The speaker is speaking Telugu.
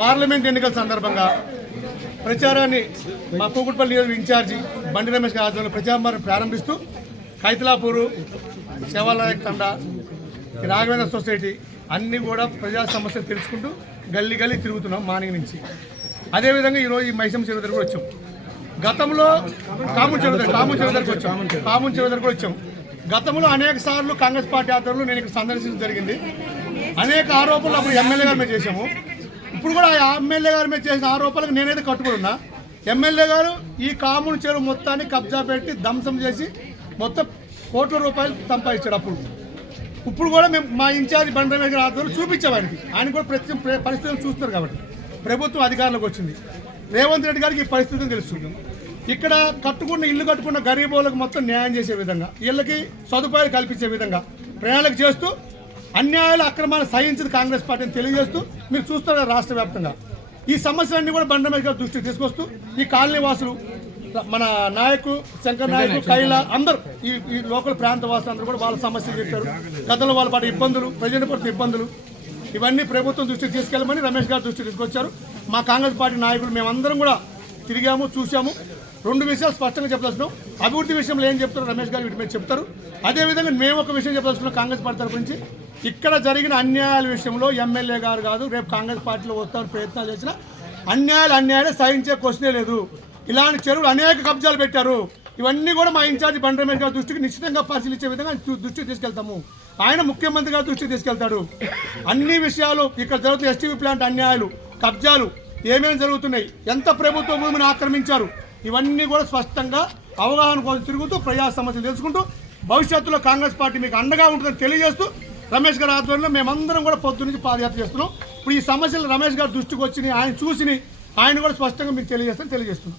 పార్లమెంట్ ఎన్నికల సందర్భంగా ప్రచారాన్ని మా కూకుట్పల్లి నియోజక ఇన్ఛార్జి బండి రమేష్ గారి ఆధ్వర్యంలో ప్రచారం ప్రారంభిస్తూ కైతలాపూరు శివాలయ తండ రాఘవేంద్ర సొసైటీ అన్నీ కూడా ప్రజా సమస్యలు తెలుసుకుంటూ గల్లీ గల్లీ తిరుగుతున్నాం మార్నింగ్ నుంచి. అదేవిధంగా ఈరోజు ఈ మైసం చెరువు దగ్గరకు వచ్చాం. గతంలో కామున్ చెరువు దగ్గరకు వచ్చాం. గతంలో అనేక సార్లు కాంగ్రెస్ పార్టీ ఆధ్వర్యంలో నేను ఇక్కడ సందర్శించడం జరిగింది. అనేక ఆరోపణలు అప్పుడు ఎమ్మెల్యే గారి మీద చేశాము. ఇప్పుడు కూడా ఆ ఎమ్మెల్యే గారి మీద చేసిన ఆరోపణలకు నేనైతే కట్టుబడి ఉన్నా. ఎమ్మెల్యే గారు ఈ కామున్ చెరువు మొత్తాన్ని కబ్జా పెట్టి ధ్వంసం చేసి మొత్తం కోట్ల రూపాయలు సంపాదించాడు. ఇప్పుడు కూడా మేము మా ఇన్ఛార్జ్ బండి రమేష్ గారి ఆధ్వర్యంలో చూపించాం ఆయనకి. ఆయన కూడా ప్రతి పరిస్థితులను చూస్తున్నారు కాబట్టి ప్రభుత్వం అధికారంలోకి వచ్చింది. రేవంత్ రెడ్డి గారికి ఈ పరిస్థితిని తెలుస్తుంది. ఇక్కడ ఇల్లు కట్టుకున్న గరీబులకు మొత్తం న్యాయం చేసే విధంగా, ఇళ్ళకి సదుపాయాలు కల్పించే విధంగా ప్రణాళిక చేస్తూ అన్యాయాలు అక్రమాలు సహించదు కాంగ్రెస్ పార్టీని తెలియజేస్తూ మీరు చూస్తున్నారు రాష్ట్ర వ్యాప్తంగా ఈ సమస్యలన్నీ కూడా బండి రమేష్ గారి దృష్టికి తీసుకొస్తూ ఈ కాలనీ వాసులు, మన నాయకు శంకర్ నాయకు, కైల అందరూ ఈ లోకల్ ప్రాంత వాసులు అందరూ కూడా వాళ్ళ సమస్యలు చెప్పారు. గతంలో వాళ్ళ పాటు ఇబ్బందులు, ప్రజలు పడుతున్న ఇబ్బందులు ఇవన్నీ ప్రభుత్వం దృష్టికి తీసుకెళ్ళమని రమేష్ గారి దృష్టికి తీసుకొచ్చారు. మా కాంగ్రెస్ పార్టీ నాయకులు మేమందరం కూడా తిరిగాము, చూసాము. 2 విషయాలు స్పష్టంగా చెప్పదలుచున్నాం. అభివృద్ధి విషయంలో ఏం చెప్తారు రమేష్ గారు వీటి మీద చెప్తారు. అదేవిధంగా మేము ఒక విషయం చెప్పదలుచుకున్నాం కాంగ్రెస్ పార్టీ తరఫు నుంచి. ఇక్కడ జరిగిన అన్యాయాల విషయంలో ఎమ్మెల్యే గారు కాదు, రేపు కాంగ్రెస్ పార్టీలో వస్తామని ప్రయత్నాలు చేసిన అన్యాయాలే సహించే క్వశ్చనే లేదు. ఇలాంటి చెరువులు అనేక కబ్జాలు పెట్టారు. ఇవన్నీ కూడా మా ఇన్ఛార్జి బండి రమేష్ గారి దృష్టికి నిశ్చితంగా పరిశీలించే విధంగా దృష్టికి తీసుకెళ్తాము. ఆయన ముఖ్యమంత్రి గారి దృష్టికి తీసుకెళ్తాడు. అన్ని విషయాలు ఇక్కడ జరుగుతున్న ఎస్టీవీ ప్లాంట్ అన్యాయాలు, కబ్జాలు ఏమేమి జరుగుతున్నాయి, ఎంత ప్రభుత్వ భూమిని ఆక్రమించారు, ఇవన్నీ కూడా స్పష్టంగా అవగాహన కోసం తిరుగుతూ ప్రజా సమస్యలు తెలుసుకుంటూ భవిష్యత్తులో కాంగ్రెస్ పార్టీ మీకు అండగా ఉంటుందని తెలియజేస్తూ రమేష్ గారి ఆధ్వర్యంలో మేమందరం కూడా పొద్దు నుంచి పాదయాత్ర చేస్తున్నాం. ఇప్పుడు ఈ సమస్యలు రమేష్ గారి దృష్టికి వచ్చినాయి, ఆయన చూసి ఆయన కూడా స్పష్టంగా మీకు తెలియజేస్తున్నాం.